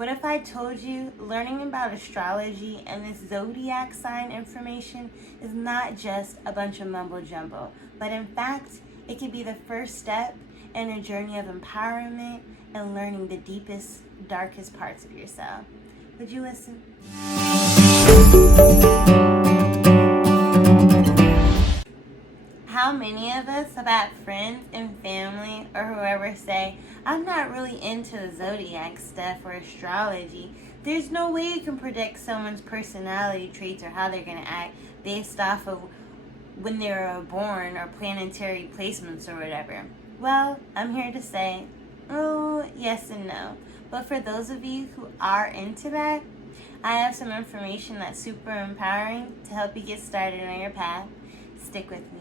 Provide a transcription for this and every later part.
What if I told you learning about astrology and this zodiac sign information is not just a bunch of mumbo jumbo, but in fact, it could be the first step in a journey of empowerment and learning the deepest, darkest parts of yourself. Would you listen? How many of us have had friends and family or whoever say, I'm not really into the zodiac stuff or astrology. There's no way you can predict someone's personality traits or how they're going to act based off of when they were born or planetary placements or whatever. Well, I'm here to say, oh, yes and no. But for those of you who are into that, I have some information that's super empowering to help you get started on your path. Stick with me.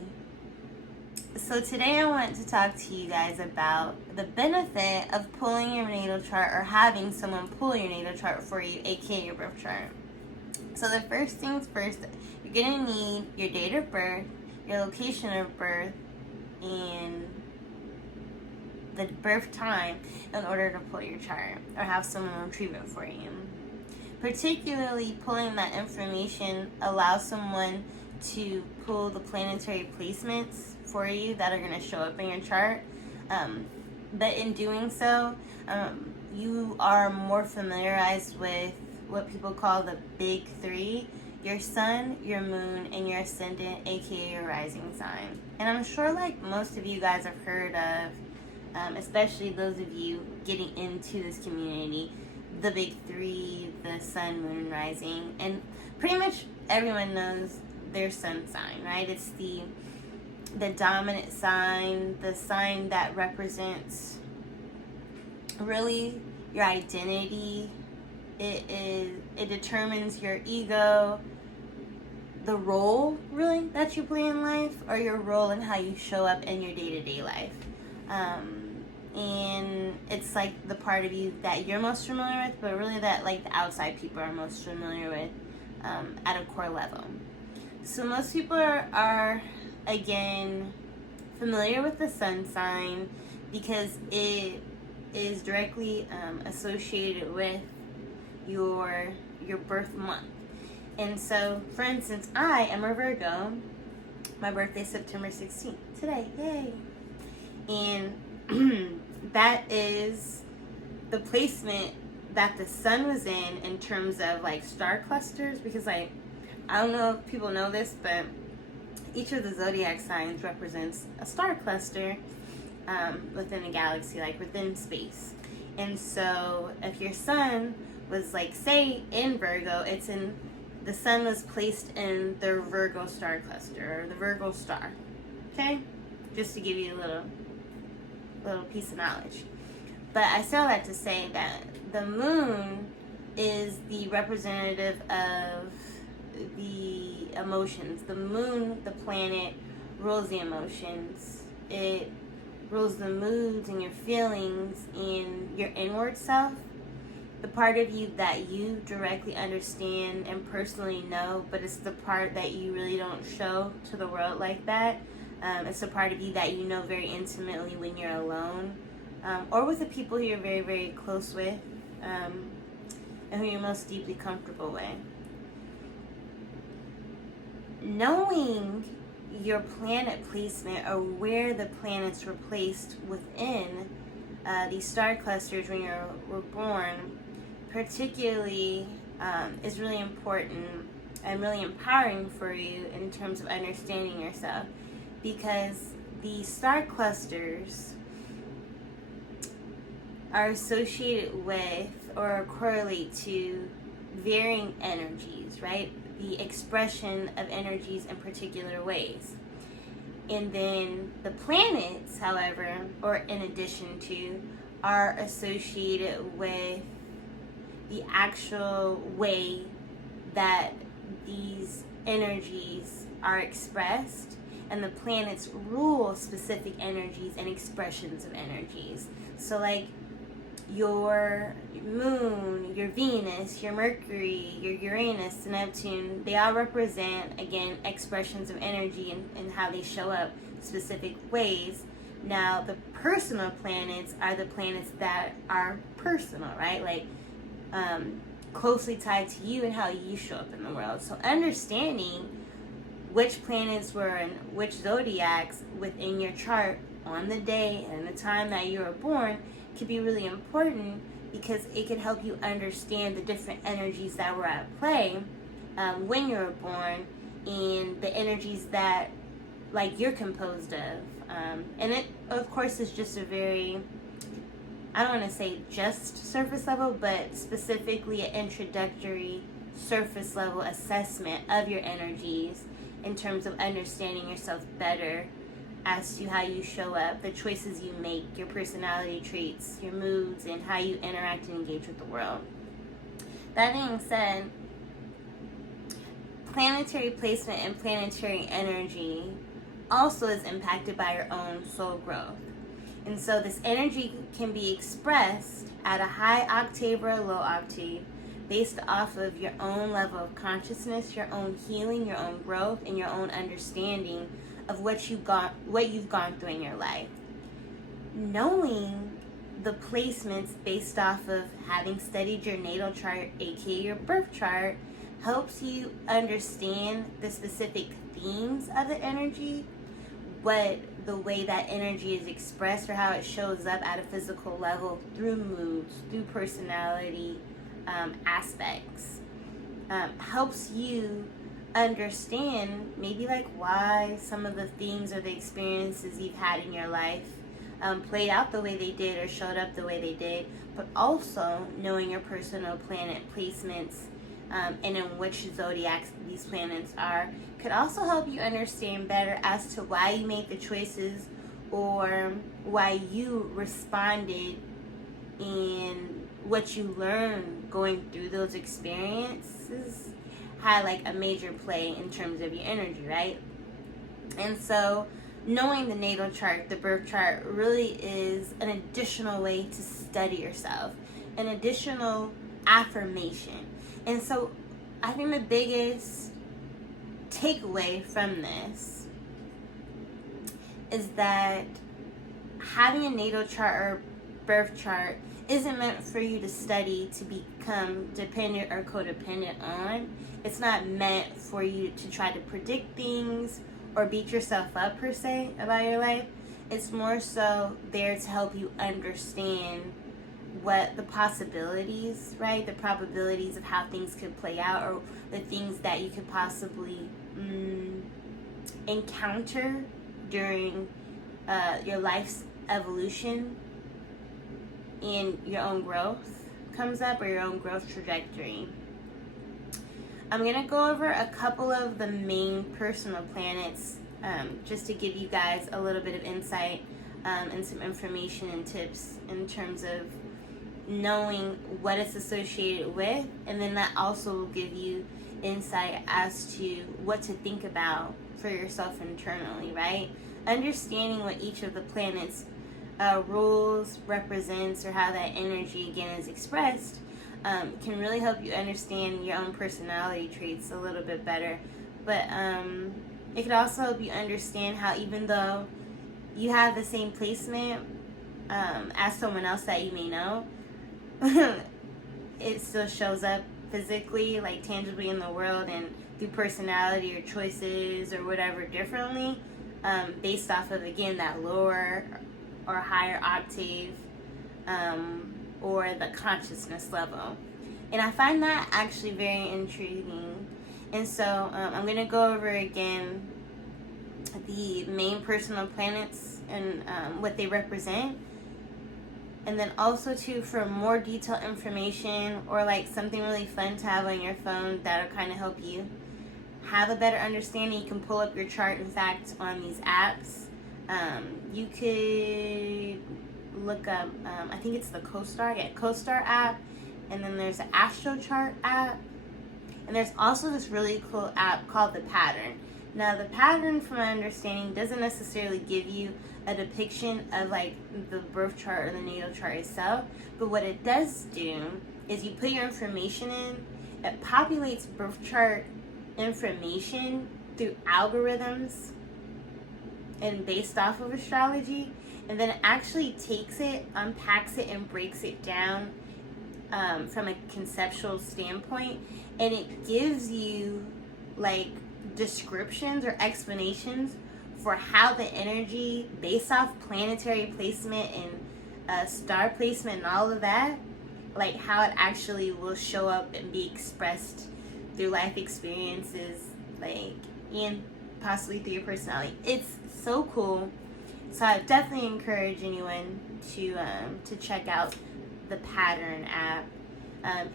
So today I want to talk to you guys about the benefit of pulling your natal chart or having someone pull your natal chart for you, aka your birth chart. So the first things first, you're going to need your date of birth, your location of birth, and the birth time in order to pull your chart or have someone retrieve it for you. Particularly, pulling that information allows someone to pull the planetary placements for you that are going to show up in your chart. But in doing so, you are more familiarized with what people call the big three: your sun, your moon, and your ascendant, aka your rising sign. And I'm sure like most of you guys have heard of, especially those of you getting into this community, the big three, the sun, moon, and rising. And pretty much everyone knows their sun sign, right? It's the dominant sign, the sign that represents really your identity. It determines your ego, the role really that you play in life, or your role in how you show up in your day-to-day life. And it's like the part of you that you're most familiar with, but really that like the outside people are most familiar with at a core level. So most people are again familiar with the sun sign because it is directly associated with your birth month. And so, for instance, I am a Virgo. My birthday is September 16th today, yay! And that is the placement that the sun was in terms of like star clusters, because like I don't know if people know this, but each of the zodiac signs represents a star cluster within a galaxy, like within space. And so if your sun was like, say, in Virgo, the sun was placed in the Virgo star cluster, or the Virgo star. Okay? Just to give you a little piece of knowledge. But I say all that to say that the moon is the representative of the emotions. The moon, the planet, rules the emotions. It rules the moods and your feelings and your inward self. The part of you that you directly understand and personally know, but it's the part that you really don't show to the world like that. It's the part of you that you know very intimately when you're alone, or with the people who you're very, very close with, and who you're most deeply comfortable with. Knowing your planet placement or where the planets were placed within these star clusters when you were born, particularly is really important and really empowering for you in terms of understanding yourself, because the star clusters are associated with or correlate to varying energies, right? The expression of energies in particular ways. And then the planets, however, or in addition to, are associated with the actual way that these energies are expressed, and the planets rule specific energies and expressions of energies. So like your moon, your Venus, your Mercury, your Uranus, Neptune, they all represent, again, expressions of energy and how they show up specific ways. Now, the personal planets are the planets that are personal, right? Like closely tied to you and how you show up in the world. So understanding which planets were in which zodiacs within your chart on the day and the time that you were born could be really important, because it can help you understand the different energies that were at play when you were born, and the energies that like you're composed of. And it, of course, is just a very, I don't want to say just surface level, but specifically an introductory surface level assessment of your energies in terms of understanding yourself better as to how you show up, the choices you make, your personality traits, your moods, and how you interact and engage with the world. That being said, planetary placement and planetary energy also is impacted by your own soul growth. And so this energy can be expressed at a high octave or a low octave based off of your own level of consciousness, your own healing, your own growth, and your own understanding of what you've gone through in your life. Knowing the placements based off of having studied your natal chart, aka your birth chart, helps you understand the specific themes of the energy, what the way that energy is expressed or how it shows up at a physical level through moods, through personality aspects. Helps you understand maybe like why some of the things or the experiences you've had in your life played out the way they did or showed up the way they did, but also knowing your personal planet placements and in which zodiacs these planets are could also help you understand better as to why you made the choices or why you responded and what you learned going through those experiences had like a major play in terms of your energy, right? And so knowing the natal chart, the birth chart, really is an additional way to study yourself, an additional affirmation. And so I think the biggest takeaway from this is that having a natal chart or birth chart isn't meant for you to study to become dependent or codependent on. It's not meant for you to try to predict things or beat yourself up per se about your life. It's more so there to help you understand what the possibilities, right? The probabilities of how things could play out, or the things that you could possibly encounter during your life's evolution and your own growth comes up, or your own growth trajectory. I'm going to go over a couple of the main personal planets just to give you guys a little bit of insight and some information and tips in terms of knowing what it's associated with, and then that also will give you insight as to what to think about for yourself internally, right? Understanding what each of the planets rules, represents, or how that energy again is expressed can really help you understand your own personality traits a little bit better. But it could also help you understand how even though you have the same placement as someone else that you may know, it still shows up physically, like tangibly in the world and through personality or choices or whatever differently, based off of, again, that lower or higher octave or the consciousness level. And I find that actually very intriguing. And so I'm going to go over again the main personal planets and what they represent. And then also too, for more detailed information or like something really fun to have on your phone that'll kind of help you have a better understanding, you can pull up your chart, in fact, on these apps. You could look up, I think it's the CoStar app, and then there's the Astro Chart app, and there's also this really cool app called the Pattern. Now the Pattern, from my understanding, doesn't necessarily give you a depiction of like the birth chart or the natal chart itself, but what it does do is you put your information in, it populates birth chart information through algorithms and based off of astrology, and then it actually takes it, unpacks it, and breaks it down from a conceptual standpoint, and it gives you like descriptions or explanations for how the energy based off planetary placement and star placement and all of that, like how it actually will show up and be expressed through life experiences, like, and possibly through your personality. It's so cool. So I definitely encourage anyone to check out the Pattern app.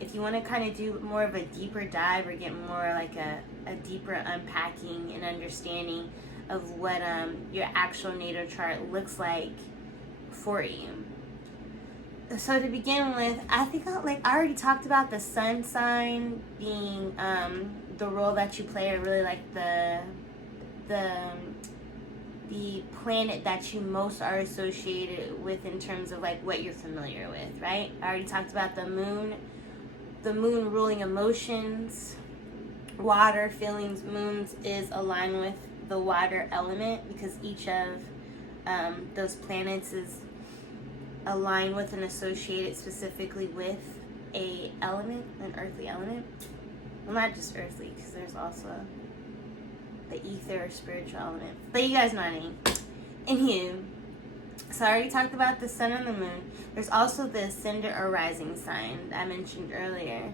If you want to kind of do more of a deeper dive or get more like a deeper unpacking and understanding of what your actual natal chart looks like for you. So to begin with, I think I already talked about the sun sign being the role that you play, or really like the planet that you most are associated with in terms of like what you're familiar with, right? I already talked about the moon ruling emotions, water, feelings. Moons is aligned with the water element because each of those planets is aligned with and associated specifically with a element, an earthly element. Well, not just earthly, because there's also the ether or spiritual element. But you guys know what I mean. Anywho, so I already talked about the sun and the moon. There's also the ascendant or rising sign I mentioned earlier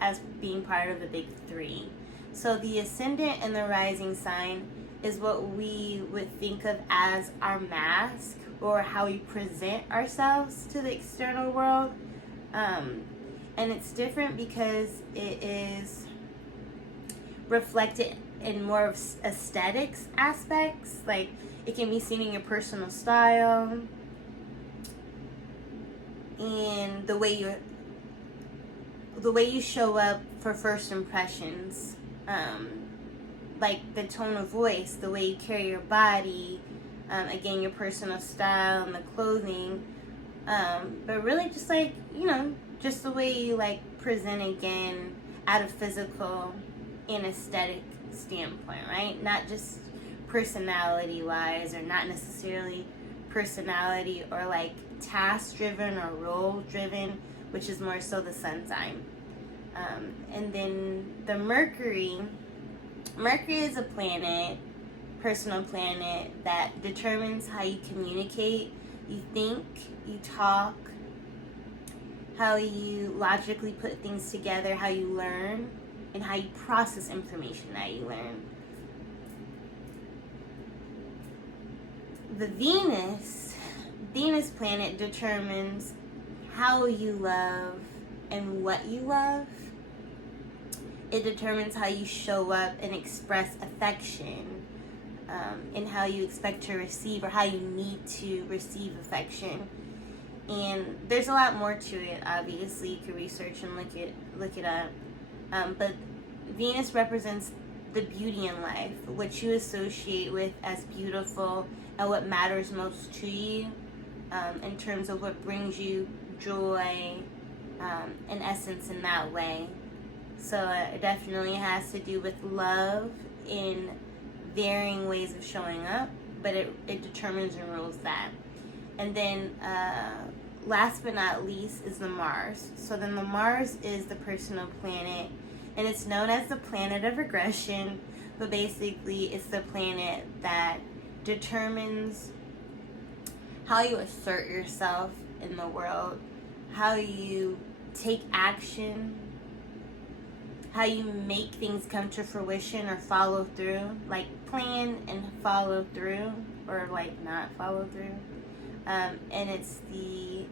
as being part of the big three. So the ascendant and the rising sign is what we would think of as our mask, or how we present ourselves to the external world. And it's different because it is reflected in more of aesthetics aspects. Like, it can be seen in your personal style and the way you show up for first impressions. Like the tone of voice, the way you carry your body, again, your personal style and the clothing, but really just like, just the way you like present, again, at a physical and aesthetic standpoint, right? Not just personality wise, or not necessarily personality or like task driven or role driven, which is more so the sun sign. And then the Mercury is a planet, personal planet, that determines how you communicate, you think, you talk, how you logically put things together, how you learn, and how you process information that you learn. The Venus planet determines how you love and what you love. It determines how you show up and express affection, and how you expect to receive, or how you need to receive affection. And there's a lot more to it, obviously. You can research and look it up. But Venus represents the beauty in life, what you associate with as beautiful and what matters most to you, in terms of what brings you joy, in essence, in that way. So it definitely has to do with love in varying ways of showing up, but it determines and rules that. And then last but not least is the Mars. So then the Mars is the personal planet, and it's known as the planet of aggression, but basically it's the planet that determines how you assert yourself in the world, how you take action, how you make things come to fruition or follow through, like plan and follow through, or like not follow through. And it's the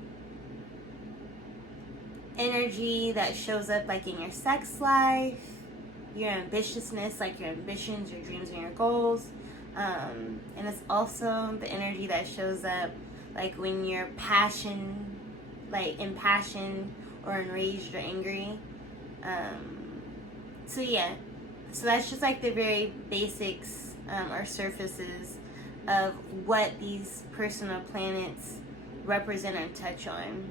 energy that shows up like in your sex life, your ambitiousness, like your ambitions, your dreams, and your goals. And it's also the energy that shows up like when you're impassioned or enraged or angry. So that's just like the very basics or surfaces of what these personal planets represent and touch on.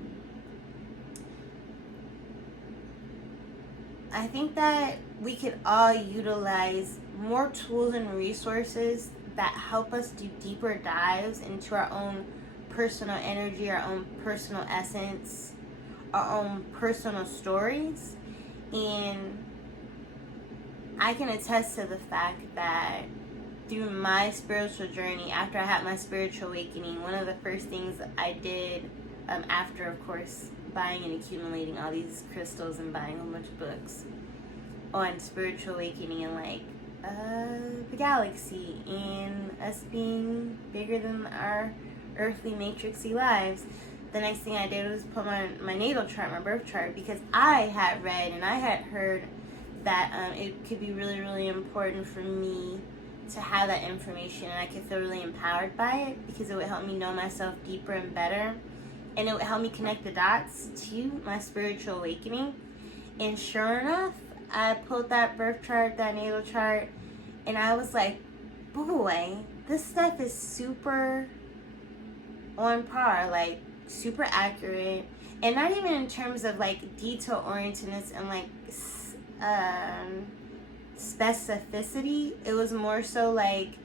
I think that we could all utilize more tools and resources that help us do deeper dives into our own personal energy, our own personal essence, our own personal stories. And I can attest to the fact that through my spiritual journey, after I had my spiritual awakening, one of the first things I did, after, of course, buying and accumulating all these crystals and buying a whole bunch of books on spiritual awakening and, like, the galaxy and us being bigger than our earthly matrixy lives, the next thing I did was put my natal chart, my birth chart, because I had read and I had heard that it could be really, really important for me to have that information, and I could feel really empowered by it because it would help me know myself deeper and better, and it would help me connect the dots to my spiritual awakening. And sure enough, I pulled that birth chart, that natal chart, and I was like, boy, this stuff is super on par, like super accurate, and not even in terms of like detail orientedness and like specificity. It was more so like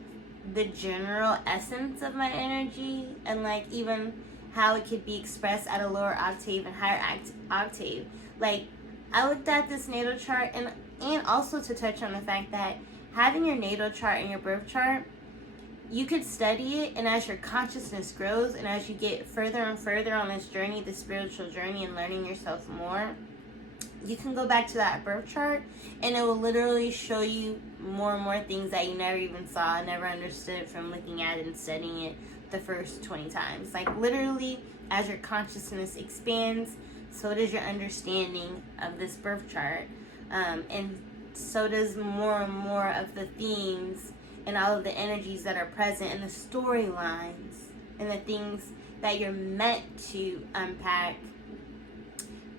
the general essence of my energy, and like even how it could be expressed at a lower octave and higher octave. Like, I looked at this natal chart, and also to touch on the fact that having your natal chart and your birth chart, you could study it, and as your consciousness grows and as you get further and further on this journey, the spiritual journey, and learning yourself more, you can go back to that birth chart and it will literally show you more and more things that you never even saw, never understood from looking at it and studying it the first 20 times. Like, literally, as your consciousness expands, so does your understanding of this birth chart, and so does more and more of the themes and all of the energies that are present, and the storylines and the things that you're meant to unpack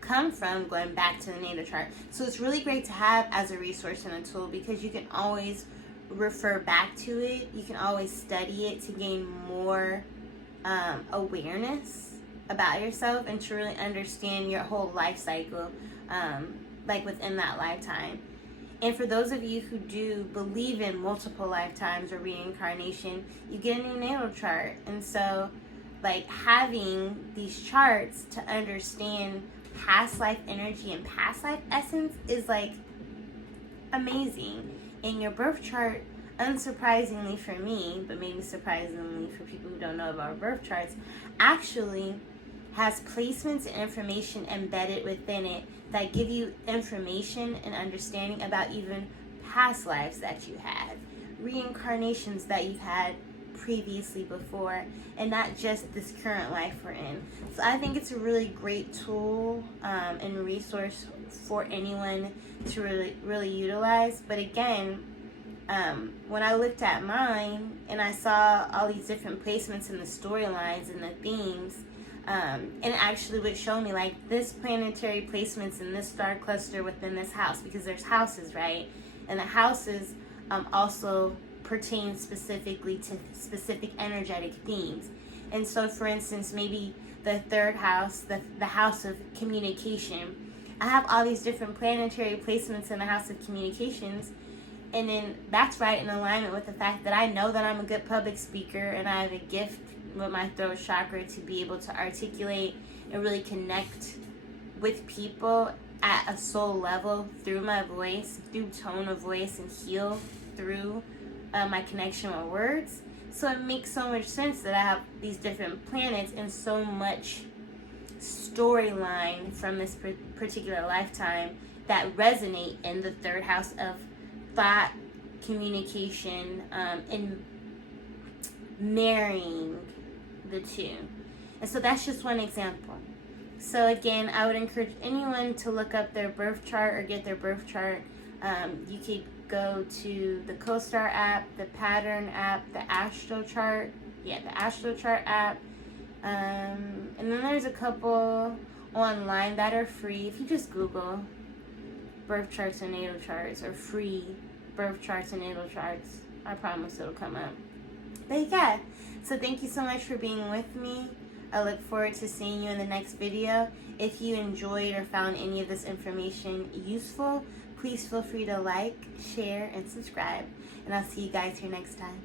come from going back to the natal chart. So it's really great to have as a resource and a tool, because you can always refer back to it. You can always study it to gain more awareness about yourself and to really understand your whole life cycle, like within that lifetime. And for those of you who do believe in multiple lifetimes or reincarnation, you get a new natal chart. And so, like, having these charts to understand past life energy and past life essence is, like, amazing. And your birth chart, unsurprisingly for me, but maybe surprisingly for people who don't know about birth charts, actually has placements and information embedded within it that give you information and understanding about even past lives that you had, reincarnations that you've had previously before, and not just this current life we're in. So I think it's a really great tool and resource for anyone to really utilize. But again, when I looked at mine and I saw all these different placements in the storylines and the themes, and it actually would show me, like, this planetary placements in this star cluster within this house, because there's houses, right? And the houses also pertain specifically to specific energetic themes. And so, for instance, maybe the third house, the house of communication, I have all these different planetary placements in the house of communications, and then that's right in alignment with the fact that I know that I'm a good public speaker, and I have a gift with my throat chakra to be able to articulate and really connect with people at a soul level through my voice, through tone of voice, and heal through my connection with words. So it makes so much sense that I have these different planets and so much storyline from this particular lifetime that resonate in the third house of thought, communication, and marrying the two. And so that's just one example. So again, I would encourage anyone to look up their birth chart or get their birth chart. You could go to the CoStar app, the Pattern app, the Astro Chart. Yeah, the Astro Chart app. And then there's a couple online that are free. If you just Google birth charts and natal charts, or free birth charts and natal charts, I promise it'll come up. But yeah, so thank you so much for being with me. I look forward to seeing you in the next video. If you enjoyed or found any of this information useful, please feel free to like, share, and subscribe. And I'll see you guys here next time.